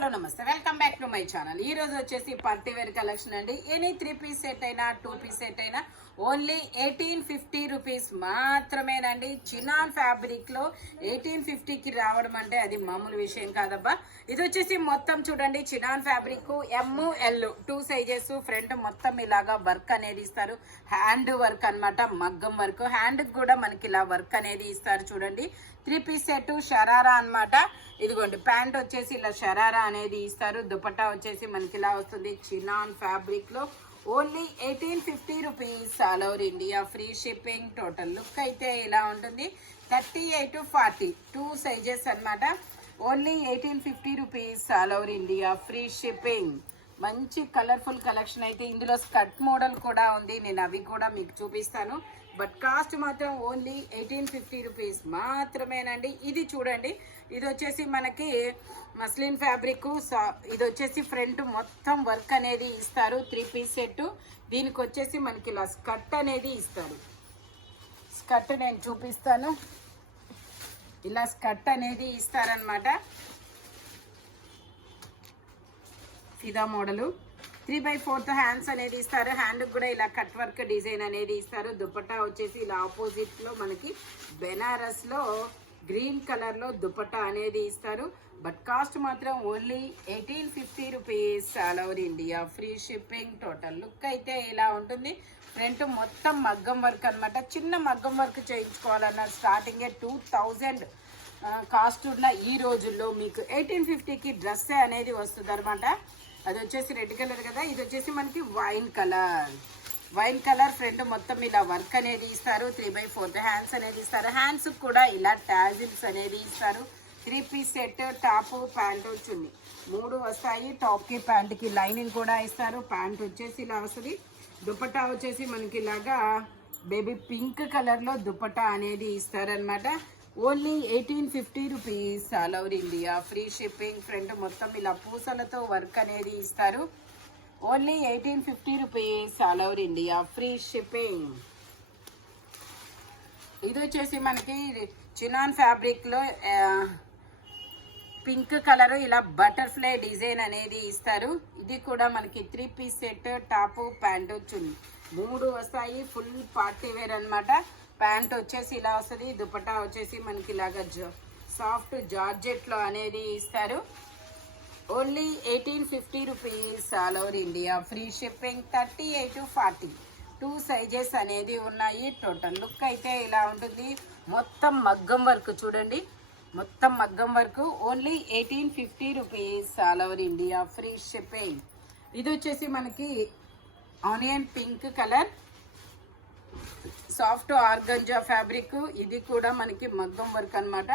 Hello నమస్తే, welcome back to my channel. ఈ రోజు వచ్చేసి పార్టీ వేర్ కలెక్షన్ అండి. ఎనీ 3 పీస్ సెట్ అయినా 2 పీస్ సెట్ అయినా ఓన్లీ 1850 రూపీస్ మాత్రమేనండి. చినాన్ ఫ్యాబ్రిక్ లో 1850కి రావడం అంటే అది మామూలు విషయం కాదబ్బా. ఇది వచ్చేసి మొత్తం చూడండి, chinon fabric ML 2 sizes. Front మొత్తం ఇలాగా వర్క్ అనేది ఇస్తారు, హ్యాండ్ వర్క్ అన్నమాట, మగ్గం వర్క్. హ్యాండ్ కూడా మనకి ఇలా వర్క్ అనేది ఇస్తారు చూడండి. 3 పీస్ సెట్ షరారా అన్నమాట. ఇదిగోండి, ప్యాంట్ వచ్చేసి ఇలా షరారా అనేది ఇస్తారు. దుపట్టా వచ్చేసి మనకి ఇలా వస్తుంది చినాన్ ఫ్యాబ్రిక్ లో. Only 1850 rupees, all over India free shipping. Total look అయితే ఇలా ఉంటుంది. 38 to 40 2 సైజెస్ అన్నమాట. Only 1850 rupees, all over India free shipping. మంచి కలర్ఫుల్ కలెక్షన్ అయితే ఇందులో స్కర్ట్ మోడల్ కూడా ఉంది, నేను అవి కూడా మీకు చూపిస్తాను. బట్ కాస్ట్ మాత్రం ఓన్లీ 1850 రూపీస్ మాత్రమేనండి. ఇది చూడండి, ఇది వచ్చేసి మనకి మస్లిన్ ఫ్యాబ్రిక్. ఇది వచ్చేసి ఫ్రంట్ మొత్తం వర్క్ అనేది ఇస్తారు. 3 పీస్ సెట్. దీనికి వచ్చేసి మనకి ఇలా స్కర్ట్ అనేది ఇస్తారు. స్కర్ట్ నేను చూపిస్తాను. ఇలా స్కర్ట్ అనేది ఇస్తారనమాట. ఫిదా మోడలు. 3/4 హ్యాండ్స్ అనేది ఇస్తారు. హ్యాండ్ కూడా ఇలా కట్ వర్క్ డిజైన్ అనేది ఇస్తారు. దుపట్టా వచ్చేసి ఇలా ఆపోజిట్ లో మనకి బెనారస్ లో గ్రీన్ కలర్ లో దుపట్టా అనేది ఇస్తారు. బట్ కాస్ట్ మాత్రం only 1850 rupees, all over India free shipping. Total look అయితే ఇలా ఉంటుంది. ఫ్రంట్ మొత్తం మగ్గం వర్క్ అనమాట. చిన్న మగ్గం వర్క్ చేయించుకోవాలన్న స్టార్టింగే 2000 కాస్ట్ ఉన్న ఈ రోజుల్లో మీకు 1850కి డ్రెస్ అనేది వస్తుంది అనమాట. అది వచ్చేసి రెడ్ కలర్ కదా, ఇది వచ్చేసి మనకి wine colour. Wine colour front మొత్తం ఇలా వర్క్ అనేది ఇస్తారు. 3/4 హ్యాండ్స్ అనేది ఇస్తారు. హ్యాండ్స్ కూడా ఇలా టాజిల్స్ అనేది ఇస్తారు. 3 పీస్ సెట్, టాప్, ప్యాంట్ చున్నీ 3 వస్తాయి. టాప్ కి ప్యాంట్ కి లైనింగ్ కూడా ఇస్తారు. ప్యాంట్ వచ్చేసి ఇలా వస్తుంది. దుపట్టా వచ్చేసి మనకి ఇలాగా బేబీ పింక్ కలర్ లో దుపట్టా అనేది ఇస్తారనమాట. Only 1850 rupees, all over India free shipping. Front మొత్తం ఇలా పూసలతో వర్క్ అనేది ఇస్తారు. Only 1850 rupees, all over India free shipping. ఇది వచ్చేసి మనకి చినాన్ ఫ్యాబ్రిక్ లో పింక్ కలర్ ఇలా బటర్ఫ్లై డిజైన్ అనేది ఇస్తారు. ఇది కూడా మనకి 3 piece set, top, pant chunni 3 వస్తాయి. ఫుల్ పార్టీ వేర్ అనమాట. ప్యాంట్ వచ్చేసి ఇలా వస్తుంది. దుపట్టా వచ్చేసి మనకి ఇలాగా సాఫ్ట్ జార్జెట్ లో అనేది ఇస్తారు. Only 1850 rupees, all over India free shipping. 38 to 40 2 sizes అనేది ఉన్నాయి. టోటల్ లుక్ అయితే ఇలా ఉంటుంది. మొత్తం మగ్గం వర్క్ చూడండి, మొత్తం మగ్గం work. Only 1850 rupees, all over India free shipping. ఇది వచ్చేసి మనకి onion pink colour, soft organza fabric. ఇది కూడా మనకి మగ్గం వర్క్ అనమాట.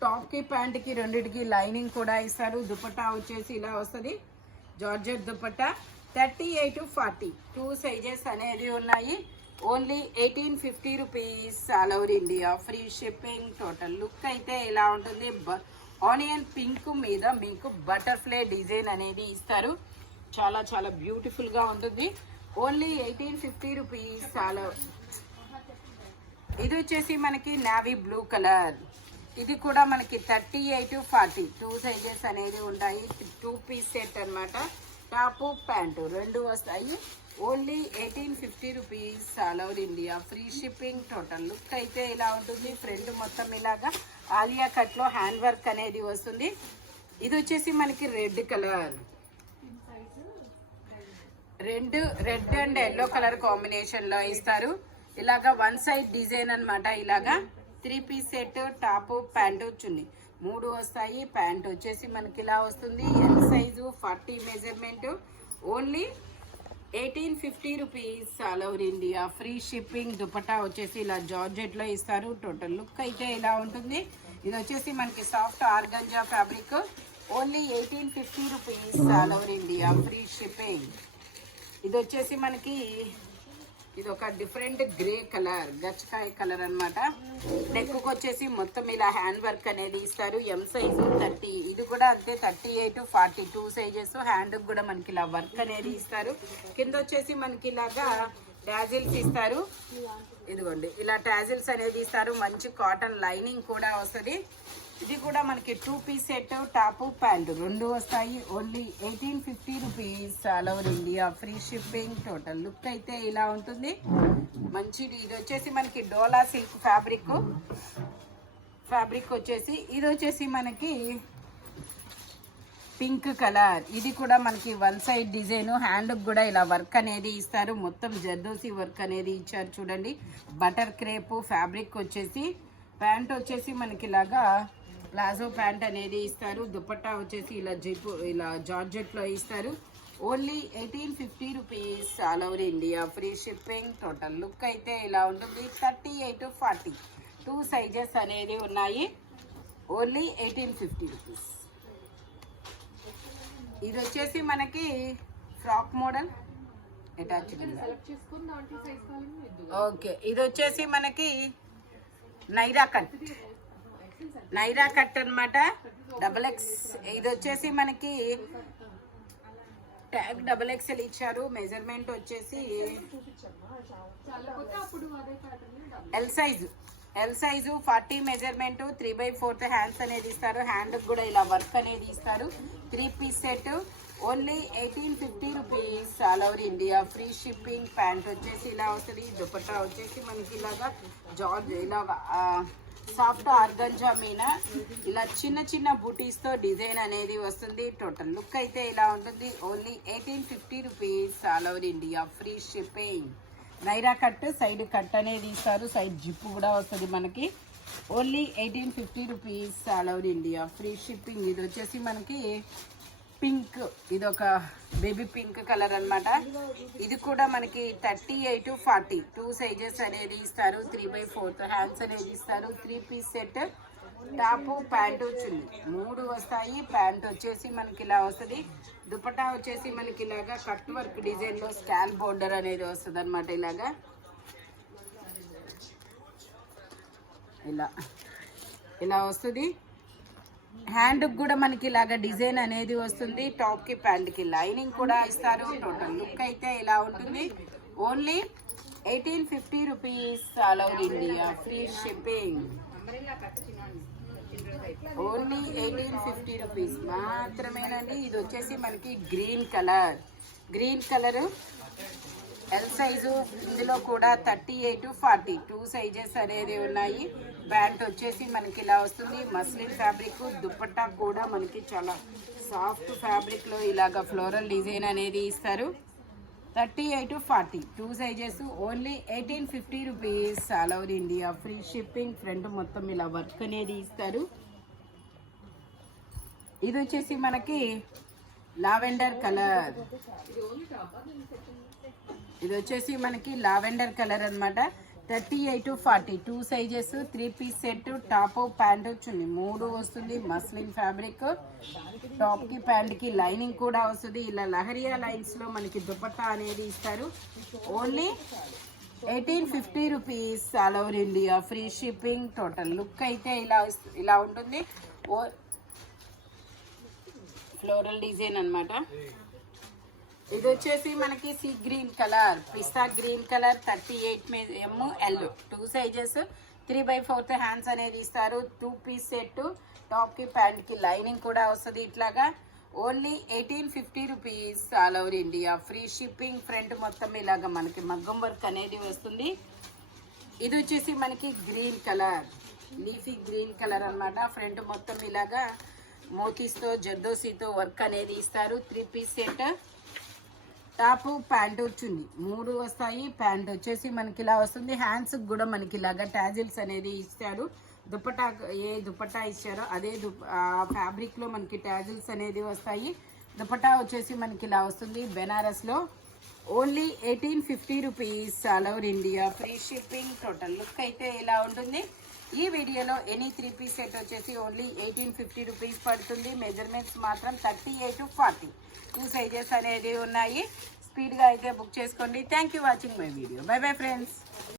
టాప్ కి ప్యాంట్ కి రెండిటికి లైనింగ్ కూడా ఇస్తారు. దుపట్టా వచ్చేసి ఇలా వస్తుంది, జార్జెట్ దుపట్టా. 38 to 40 2 సైజెస్ అనేది ఉన్నాయి. Only 1850 rupees, all over India free shipping. Total look అయితే ఇలా ఉంటుంది. ఆనియన్ పింక్ మీద మీకు బటర్ఫ్లై డిజైన్ అనేది ఇస్తారు. చాలా చాలా బ్యూటిఫుల్ గా ఉంటుంది. Only 1850 rupees, all over. ఇది వచ్చేసి మనకి నావీ బ్లూ కలర్. ఇది కూడా మనకి 38 to 40 2 సైజెస్ అనేది ఉంటాయి. 2 పీస్ సెట్ అనమాట. టాప్, ప్యాంటు 2 వస్తాయి. Only 1850 rupees, all over India free shipping. Total look అయితే ఇలా ఉంటుంది. ఫ్రంట్ మొత్తం ఇలాగా ఆలియా కట్ లో హ్యాండ్ వర్క్ అనేది వస్తుంది. ఇది వచ్చేసి మనకి red colour. Red and yellow colour combination లో ఇస్తారు. ఇలాగా 1 సైడ్ డిజైన్ అనమాట. ఇలాగా 3 piece set, top, pant chunni 3 వస్తాయి. ప్యాంట్ వచ్చేసి మనకి ఇలా వస్తుంది. L size 40 measurement. Only 1850 rupees, all over India free shipping. Dupatta వచ్చేసి ఇలా జార్జెట్ లో ఇస్తారు. టోటల్ లుక్ అయితే ఇలా ఉంటుంది. ఇది వచ్చేసి మనకి soft organza fabric. Only 1850 rupees, all over India free shipping. ఇది వచ్చేసి మనకి ఇది ఒక డిఫరెంట్ గ్రే కలర్, గచ్చకాయ కలర్ అనమాట. నెక్ వచ్చేసి మొత్తం ఇలా హ్యాండ్ వర్క్ అనేది ఇస్తారు. M size 30. ఇది కూడా అంతే, 38 to 40 2 సైజెస్. హ్యాండ్ కూడా మనకి ఇలా వర్క్ అనేది ఇస్తారు. కింద వచ్చేసి మనకి ఇలాగా టాజిల్స్ ఇస్తారు. ఇదిగోండి ఇలా టాజిల్స్ అనేది ఇస్తారు. మంచి కాటన్ లైనింగ్ కూడా వస్తుంది. ఇది కూడా మనకి 2 పీస్ సెట్, టాప్ ప్యాంటు రెండు వస్తాయి. Only 1850 rupees, all over India free shipping. Total look అయితే ఇలా ఉంటుంది. మంచిది. ఇది వచ్చేసి మనకి డోలా సిల్క్ ఫ్యాబ్రిక్ వచ్చేసి ఇది వచ్చేసి మనకి పింక్ కలర్. ఇది కూడా మనకి వన్ సైడ్ డిజైన్, హ్యాండ్కి కూడా ఇలా వర్క్ అనేది ఇస్తారు. మొత్తం జర్దోసి వర్క్ అనేది ఇచ్చారు చూడండి. బటర్ క్రేప్ ఫ్యాబ్రిక్ వచ్చేసి, ప్యాంట్ వచ్చేసి మనకి ఇలాగా ప్లాజో ప్యాంట్ అనేది ఇస్తారు. దుపట్టా వచ్చేసి ఇలా జార్జెట్లో ఇస్తారు. Only 1850 rupees, all over India free shipping. Total look అయితే ఇలా ఉంటుంది. 38 to 40 2 సైజెస్ అనేది ఉన్నాయి. Only 1850 rupees. ఇది వచ్చేసి మనకి ఫ్రాక్ మోడల్ అటాచ్. ఓకే, ఇది వచ్చేసి మనకి నైరా కట్ అన్నమాట. XXL. ఇది వచ్చేసి మనకి ట్యాగ్ XXL ఇచ్చారు. మెజర్మెంట్ వచ్చేసి ఎల్ సైజు 40 మెజర్మెంట్, 3/4 హ్యాండ్స్ అనేది ఇస్తారు. హ్యాండ్ కూడా ఇలా వర్క్ అనేది ఇస్తారు. 3 piece set, only 1850 rupees, all over India free shipping. Pant వచ్చేసి ఇలా వస్తుంది. దుపట్టా వచ్చేసి మనకి ఇలాగా ఇలాగా సాఫ్ట్ ఆర్గంజా మీద ఇలా చిన్న బూటీస్తో డిజైన్ అనేది వస్తుంది. టోటల్ లుక్ అయితే ఇలా ఉంటుంది. Only 1850 rupees, all over India free shipping. Naira cut, side cut అనేది ఇస్తారు. సైడ్ జిప్ కూడా వస్తుంది మనకి. Only 1850 rupees, all over India free shipping. ఇది వచ్చేసి మనకి పింక్, ఇది ఒక బేబీ పింక్ కలర్ అన్నమాట. ఇది కూడా మనకి 38 to 40 2 సైజెస్ అనేది ఇస్తారు. 3/4 హ్యాండ్స్ అనేది ఇస్తారు. 3 piece set, top pant chunni 3 వస్తాయి. ప్యాంట్ వచ్చేసి మనకి ఇలా వస్తుంది. దుపట్టా వచ్చేసి మనకి ఇలాగా కట్ వర్క్ డిజైన్ లో స్టాల్ బోర్డర్ అనేది వస్తుంది అనమాట. ఇలాగా ఇలా వస్తుంది. హ్యాండ్ కూడా మనకి ఇలాగా డిజైన్ అనేది వస్తుంది. టాప్ కి ప్యాంట్ కి లైనింగ్ కూడా ఇస్తారు. టోటల్ లుక్ అయితే ఇలా ఉంటుంది. Only 1850 rupees, all over India free shipping. Only 1850 rupees మాత్రమేనండి. ఇది వచ్చేసి మనకి గ్రీన్ కలర్ ఎల్ సైజు. ఇందులో కూడా 38 to 40 2 సైజెస్ అనేది ఉన్నాయి. ప్యాంట్ వచ్చేసి మనకి ఇలా వస్తుంది. Muslin fabric. దుపట్టా కూడా మనకి చాలా సాఫ్ట్ ఫ్యాబ్రిక్ లో ఇలాగా ఫ్లోరల్ డిజైన్ అనేది ఇస్తారు. 38 to 40 2 sizes. Only 1850 rupees, all over India free shipping. Front మొత్తం ఇలా వర్క్ అనేది ఇస్తారు. ఇది వచ్చేసి మనకి లావెండర్ కలర్. ఇది వచ్చేసి మనకి లావెండర్ కలర్ అనమాట. 38 to 40 2 sizes. 3 piece set, top pant chunni 3 వస్తుంది. Muslin fabric. టాప్ కి ప్యాంట్ కి లైనింగ్ కూడా వస్తుంది. ఇలా లహరియా లైన్స్ లో మనకి దుపట్టా అనేది ఇస్తారు. Only 1850 rupees, all over India free shipping. Total look అయితే ఇలా ఉంటుంది. ఫ్లోరల్ డిజైన్ అన్నమాట. ఇది వచ్చేసి మనకి sea green colour, pista green colour. 38 ML 2 sizes. 3/4 hands అనేది ఇస్తారు. 2 పీస్ సెట్, టాప్ కి ప్యాంట్ కి లైనింగ్ కూడా వస్తుంది. ఇట్లాగా only 1850 rupees, all over India free shipping. Front మొత్తం ఇలాగా మనకి మగ్గం వర్క్ అనేది వస్తుంది. ఇది వచ్చేసి మనకి green colour, leafy green colour అన్నమాట. ఫ్రంట్ మొత్తం ఇలాగా మోతీస్తో జర్దోసీతో వర్క్ అనేది ఇస్తారు. 3 piece set, top pant chunni 3 వస్తాయి. ప్యాంట్ వచ్చేసి మనకి ఇలా వస్తుంది. హ్యాండ్స్ కూడా మనకి ఇలాగా టాజిల్స్ అనేది ఇస్తారు. దుపట్టా ఏ దుపట్టా ఇచ్చారో అదే ఫ్యాబ్రిక్ లో మనకి టాజిల్స్ అనేది వస్తాయి. దుపట్టా వచ్చేసి మనకి ఇలా వస్తుంది బెనారస్ లో. Only 1850 rupees, all over India free shipping. Total look అయితే ఇలా ఉంటుంది. ఈ వీడియోలో ఎనీ 3 పీస్ సెట్ వచ్చేసి ఓన్లీ 1850 రూపీస్ పడుతుంది. మెజర్మెంట్స్ మాత్రం 38 to 40 2 సైజెస్ అనేది ఉన్నాయి. స్పీడ్గా అయితే బుక్ చేసుకోండి. Thank you watching my video. By bye friends.